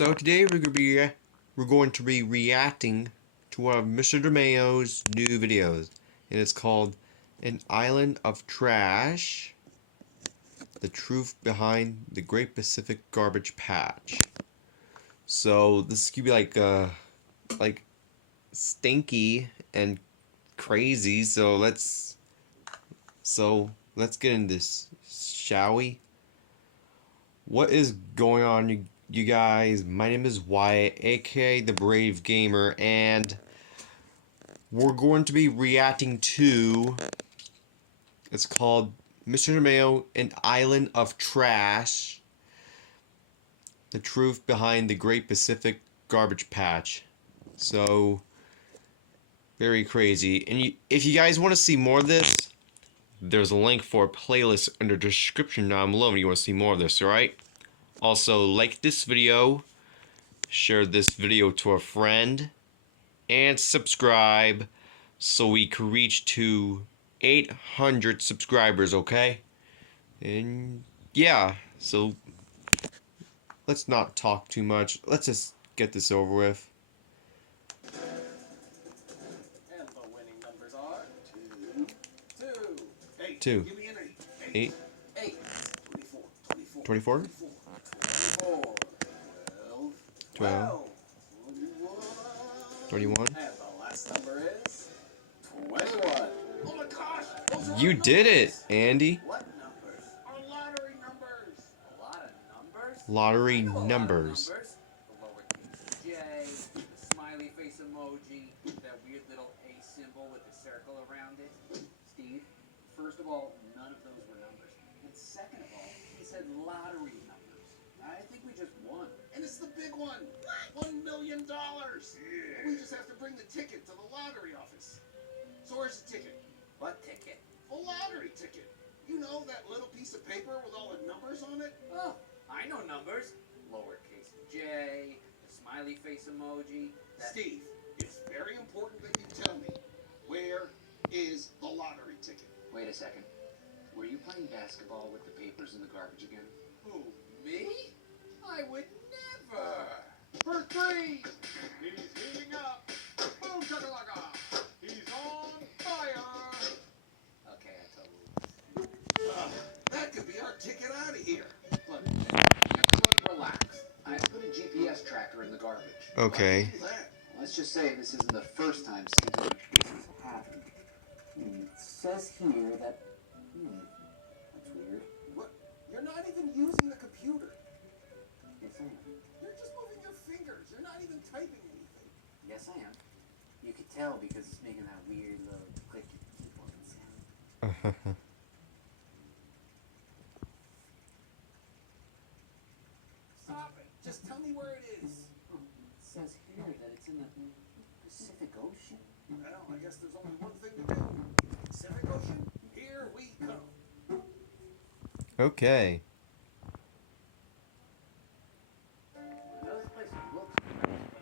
So today we're going to be reacting to one of Mr. DeMayo's new videos, and it's called "An Island of Trash: The Truth Behind the Great Pacific Garbage Patch." So this could be like stinky and crazy. So let's get into this, shall we? What is going on, you guys? My name is Wyatt, aka the Brave Gamer, and we're going to be reacting to. It's called Mr. DeMayo, An Island of Trash: The Truth Behind the Great Pacific Garbage Patch. So, very crazy. And if you guys want to see more of this, there's a link for a playlist in the description down below if you want to see more of this, alright? Also, like this video, share this video to a friend, and subscribe so we can reach to 800 subscribers, okay? And yeah, so let's not talk too much. Let's just get this over with. And the winning numbers are 2, 8. 2. Give me an 8. 8. 24. 12. 31. And the last number is 21. Oh my gosh! Those are You our did it, numbers. Andy. What numbers? Our lottery numbers. A lot of numbers? Lottery I know a lot of numbers. The lowercase J, the smiley face emoji, that weird little A symbol with the circle around it. Steve, first of all, none of those were numbers. And second of all, he said lottery numbers. I think we just won. And it's the big one. $1 million. Yeah. We just have to bring the ticket to the lottery office. So where's the ticket? What ticket? A lottery ticket. You know, that little piece of paper with all the numbers on it? Oh, I know numbers. Lowercase J, the smiley face emoji. Steve, it's very important that you tell me, where is the lottery ticket? Wait a second. Were you playing basketball with the papers in the garbage again? Who, me? I would never. For 3. He's heating up. Boom shakalaka. He's on fire. Okay, I totally. That could be our ticket out of here. Look, everyone relax. I put a GPS tracker in the garbage. Okay. Why do that? Let's just say this isn't the first time something like this has happened. It says here that. That's weird. What? You're not even using the computer. Yes, I am. You're just moving your fingers. You're not even typing anything. Yes, I am. You could tell because it's making that weird little clicky keyboard sound. Stop it. Just tell me where it is. It says here that it's in the Pacific Ocean. Well, I guess there's only one thing to do. Pacific Ocean, here we come. Okay. This place looks nice,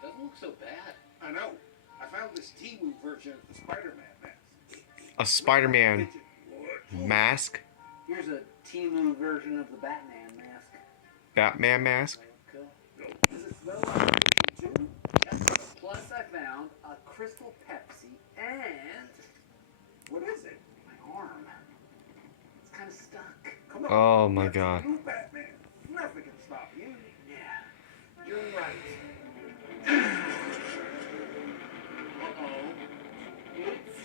but doesn't look so bad. I know. I found this Temu version of the Spider-Man mask. A Spider-Man mask? Here's a Temu version of the Batman mask. Batman mask? Does it smell like fish too? Plus I found a Crystal Pepsi and... What is it? My arm. It's kind of stuck. Come on. Oh my god. You Batman. Nothing can stop you. Yeah. You're right. Uh-oh. It's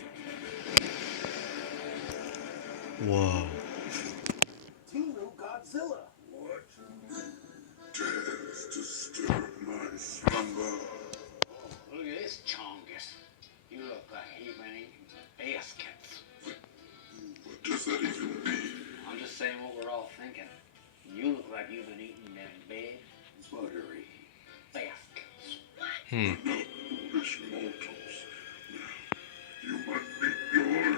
Whoa. Temu Godzilla. What dares disturb my slumber? Oh, look at this chongus. You look like you've been eating baskets. What does that even mean? I'm just saying what we're all thinking. You look like you've been eating them big, buttery baskets. Hmm. Fish mortals. You must be your...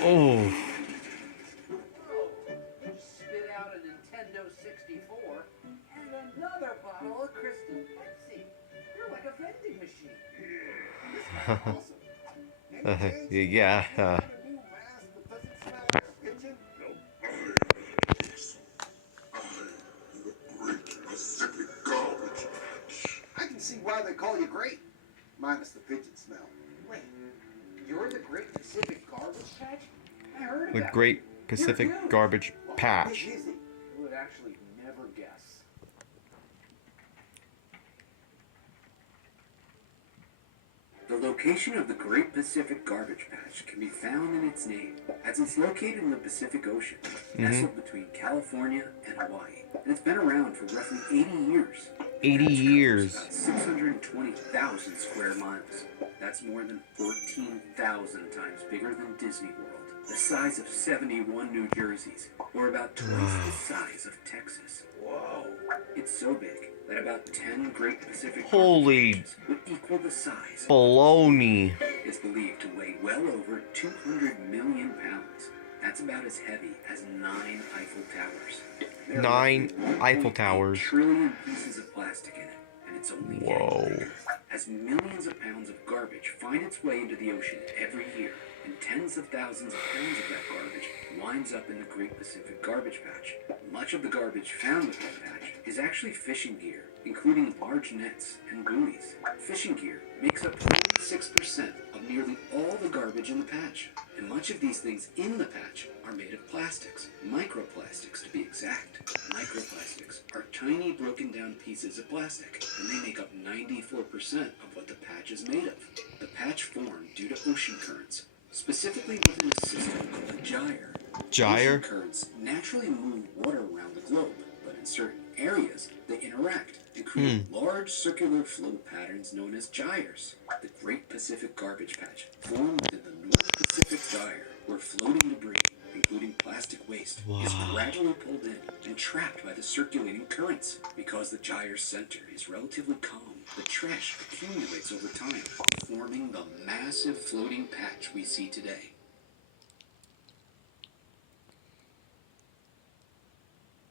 Oh. Oh, you spit out a Nintendo 64 and another bottle of Crystal Pepsi. You're like a vending machine. This is awesome. Yeah. A new mask that doesn't smell like a pigeon? I am the call you great. Minus the pigeon smell. Wait, you're the Great Pacific Garbage Patch? I heard The about Great it. Pacific You're huge. Garbage Well, Patch. big is he? You would actually never guess. The location of the Great Pacific Garbage Patch can be found in its name, as it's located in the Pacific Ocean, nestled between California and Hawaii. And it's been around for roughly 80 years. 80 Patch covers years. About 620,000 square miles. That's more than 14,000 times bigger than Disney World. The size of 71 New Jerseys, or about twice the size of Texas. Whoa! It's so big that about 10 Great Pacific Holy Garbage Patches would equal the size. baloney. It's believed to weigh well over 200 million pounds. That's about as heavy as 9 Eiffel Towers. There are 9 roughly Eiffel 1.8 Towers. trillion pieces of plastic in it, and it's only Whoa. getting bigger. As millions of pounds of garbage find its way into the ocean every year, and tens of thousands of pounds of that garbage winds up in the Great Pacific Garbage Patch. Much of the garbage found within the patch is actually fishing gear, including large nets and buoys. Fishing gear makes up 46% of nearly all the garbage in the patch, and much of these things in the patch are made of plastics, microplastics to be exact. Microplastics are tiny broken down pieces of plastic, and they make up 94% of what the patch is made of. The patch formed due to ocean currents, specifically within a system called a gyre. Gyre? Ocean currents naturally move water around the globe, but in certain areas they interact and create large circular flow patterns known as gyres. The Great Pacific Garbage Patch formed within the North Pacific Gyre, where floating debris, including plastic waste, is gradually pulled in and trapped by the circulating currents. Because the gyre's center is relatively calm, the trash accumulates over time, forming the massive floating patch we see today.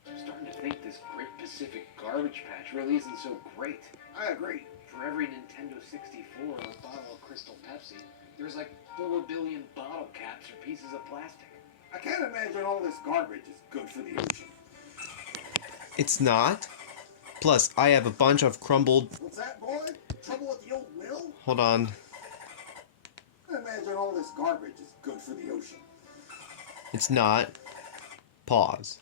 I'm starting to think this Great Pacific Garbage Patch really isn't so great. I agree. For every Nintendo 64 or a bottle of Crystal Pepsi, there's like 4 billion bottle caps or pieces of plastic. I can't imagine all this garbage is good for the ocean. It's not. Plus, I have a bunch of crumbled. What's that, boy? Trouble with the old mill? Hold on. I can't imagine all this garbage is good for the ocean. It's not. Pause.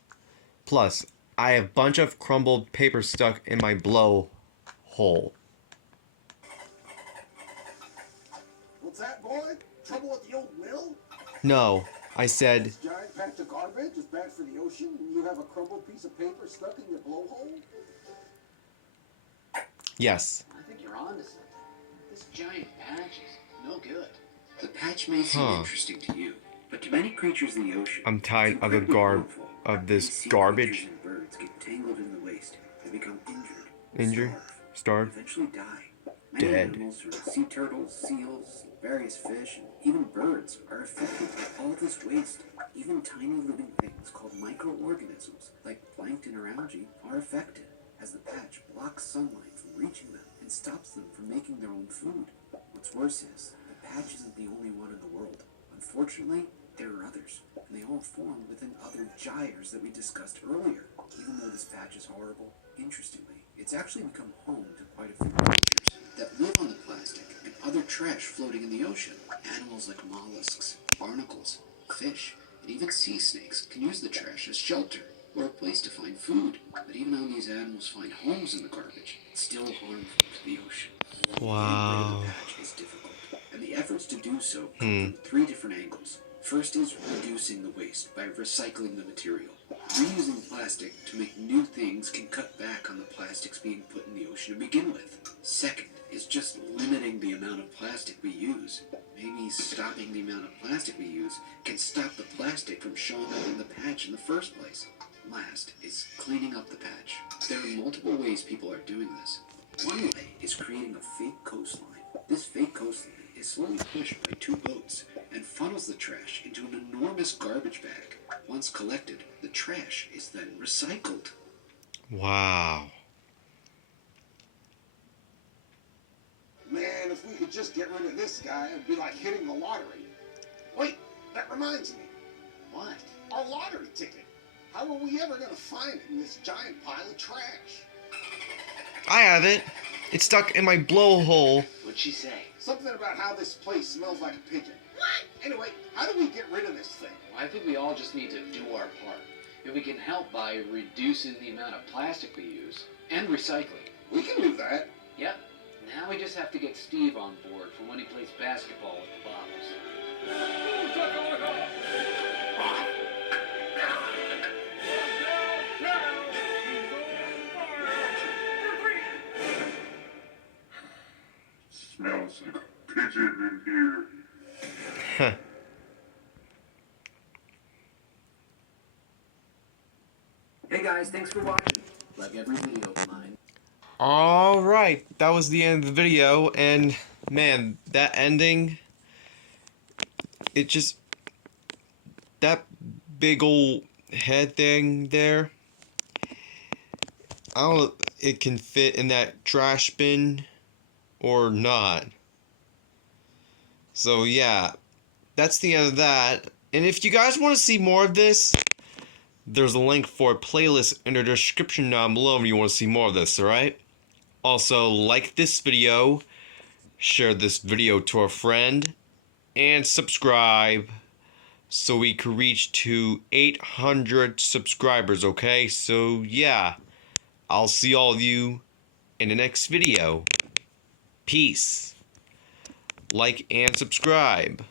Plus, I have a bunch of crumbled paper stuck in my blow hole. What's that, boy? Trouble with the old mill? No, I said This giant patch of garbage is bad for the ocean, and you have a crumbled piece of paper stuck in your blowhole? yes. I think you're onto something. This giant patch is no good. The patch may seem interesting to you, but to many creatures in the ocean, I'm tired it's of the incredibly harmful. of this Sea garbage. creatures and birds get tangled in the waste. They become injured, Injured? starve, Starved? eventually die. Many Dead. animals, from sea turtles, seals, various fish, and even birds, are affected by all this waste. Even tiny living things called microorganisms, like plankton or algae, are affected, as the patch blocks sunlight from reaching them and stops them from making their own food. What's worse is, the patch isn't the only one in the world. Unfortunately, there are others, and they all form within other gyres that we discussed earlier. Even though this patch is horrible, interestingly, it's actually become home to quite a few creatures that live on the plastic and other trash floating in the ocean. Animals like mollusks, barnacles, fish, and even sea snakes can use the trash as shelter or a place to find food. But even though these animals find homes in the garbage, it's still harmful to the ocean. Getting rid of Wow. the patch is difficult, and the efforts to do so come from 3 different angles. First is reducing the waste by recycling the material. Reusing plastic to make new things can cut back on the plastics being put in the ocean to begin with. Second is just limiting the amount of plastic we use. Maybe stopping the amount of plastic we use can stop the plastic from showing up in the patch in the first place. Last is cleaning up the patch. There are multiple ways people are doing this. One way is creating a fake coastline. This fake coastline is slowly pushed by 2 boats and funnels the trash into an enormous garbage bag. Once collected, the trash is then recycled. Wow. Man, if we could just get rid of this guy, it'd be like hitting the lottery. Wait, that reminds me. What? Our lottery ticket. How are we ever going to find it in this giant pile of trash? I have it. It's stuck in my blowhole. What'd she say? Something about how this place smells like a pigeon. What? Anyway, how do we get rid of this thing? Well, I think we all just need to do our part. If we can help by reducing the amount of plastic we use and recycling. We can do that. Yep. Now we just have to get Steve on board for when he plays basketball with the bottles. Smells like a pigeon in here. Hey guys, thanks for watching. Like every video of mine. Alright, that was the end of the video, and man, that ending, it just, that big old head thing there, I don't know if it can fit in that trash bin or not. So yeah, that's the end of that. And if you guys want to see more of this, there's a link for a playlist in the description down below if you want to see more of this, alright? Also, like this video, share this video to a friend, and subscribe so we can reach to 800 subscribers, okay? So yeah, I'll see all of you in the next video. Peace. Like and subscribe.